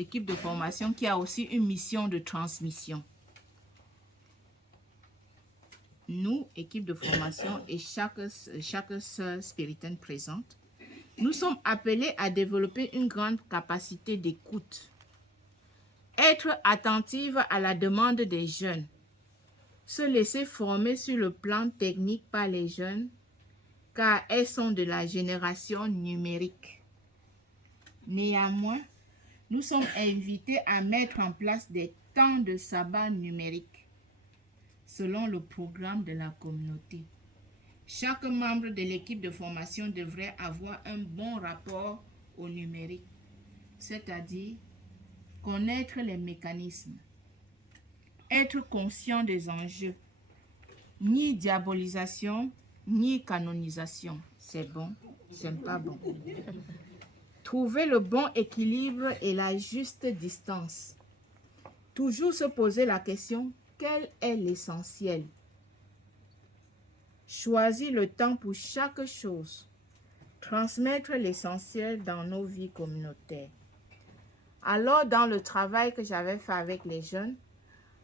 équipe de formation qui a aussi une mission de transmission. Nous, équipe de formation et chaque sœur spiritaine présente, nous sommes appelés à développer une grande capacité d'écoute, être attentive à la demande des jeunes, se laisser former sur le plan technique par les jeunes, car elles sont de la génération numérique. Néanmoins, nous sommes invités à mettre en place des temps de sabbat numériques selon le programme de la communauté. Chaque membre de l'équipe de formation devrait avoir un bon rapport au numérique, c'est-à-dire connaître les mécanismes, être conscient des enjeux, ni diabolisation, ni canonisation. C'est bon, c'est pas bon. Trouver le bon équilibre et la juste distance. Toujours se poser la question, quel est l'essentiel? Choisir le temps pour chaque chose. Transmettre l'essentiel dans nos vies communautaires. Alors, dans le travail que j'avais fait avec les jeunes,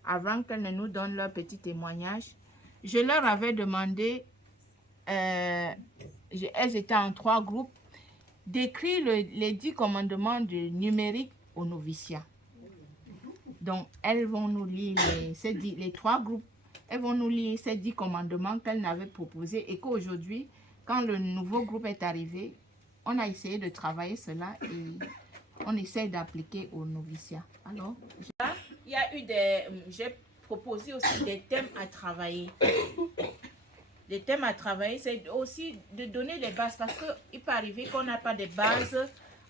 avant qu'elles ne nous donnent leur petit témoignage, je leur avais demandé, elles étaient en 3 groupes, d'écrire les 10 commandements du numérique au noviciat. Donc, elles vont nous lire les 3 groupes, elles vont nous lire ces 10 commandements qu'elles n'avaient proposés et qu'aujourd'hui, quand le nouveau groupe est arrivé, on a essayé de travailler cela et on essaie d'appliquer au noviciat. Alors, il y a eu j'ai proposé aussi des thèmes à travailler. Les thèmes à travailler, c'est aussi de donner les bases parce qu'il peut arriver qu'on n'a pas de bases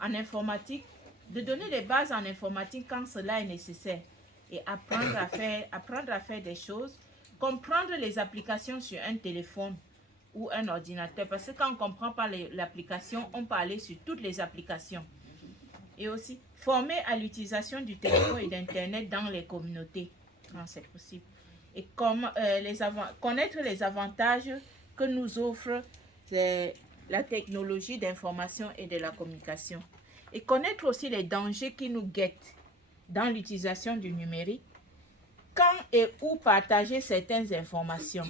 en informatique, de donner des bases en informatique quand cela est nécessaire et apprendre à faire des choses, comprendre les applications sur un téléphone ou un ordinateur parce que quand on ne comprend pas l'application, on peut aller sur toutes les applications. Et aussi former à l'utilisation du téléphone et d'Internet dans les communautés, quand c'est possible. Et connaître les avantages que nous offre la technologie d'information et de la communication. Et connaître aussi les dangers qui nous guettent dans l'utilisation du numérique, quand et où partager certaines informations,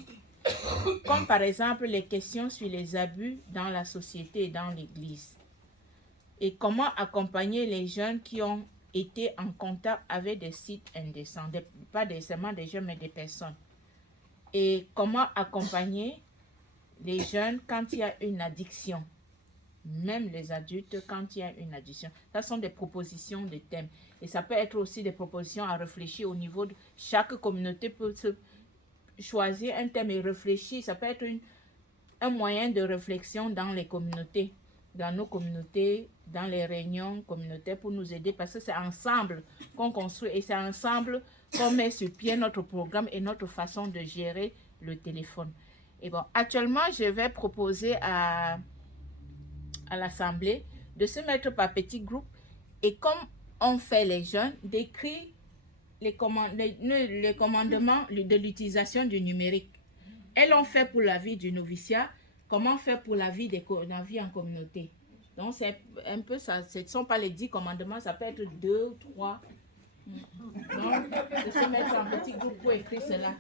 comme par exemple les questions sur les abus dans la société et dans l'Église. Et comment accompagner les jeunes qui ont été en contact avec des sites indécents, pas seulement des jeunes, mais des personnes. Et comment accompagner les jeunes quand il y a une addiction, même les adultes quand il y a une addiction. Ce sont des propositions de thèmes. Et ça peut être aussi des propositions à réfléchir au niveau de chaque communauté peut choisir un thème et réfléchir. Ça peut être un moyen de réflexion dans les communautés, dans nos communautés, dans les réunions communautaires pour nous aider parce que c'est ensemble qu'on construit et c'est ensemble qu'on met sur pied notre programme et notre façon de gérer le téléphone. Et bon, actuellement, je vais proposer à l'Assemblée de se mettre par petits groupes et comme on fait les jeunes, d'écrire les commandements de l'utilisation du numérique. Elles l'ont fait pour la vie du noviciat, comment faire pour la vie en communauté. Donc, c'est un peu ça. Ce ne sont pas les 10 commandements, ça peut être 2 ou 3. Donc, de se mettre en petit groupe pour écrire cela.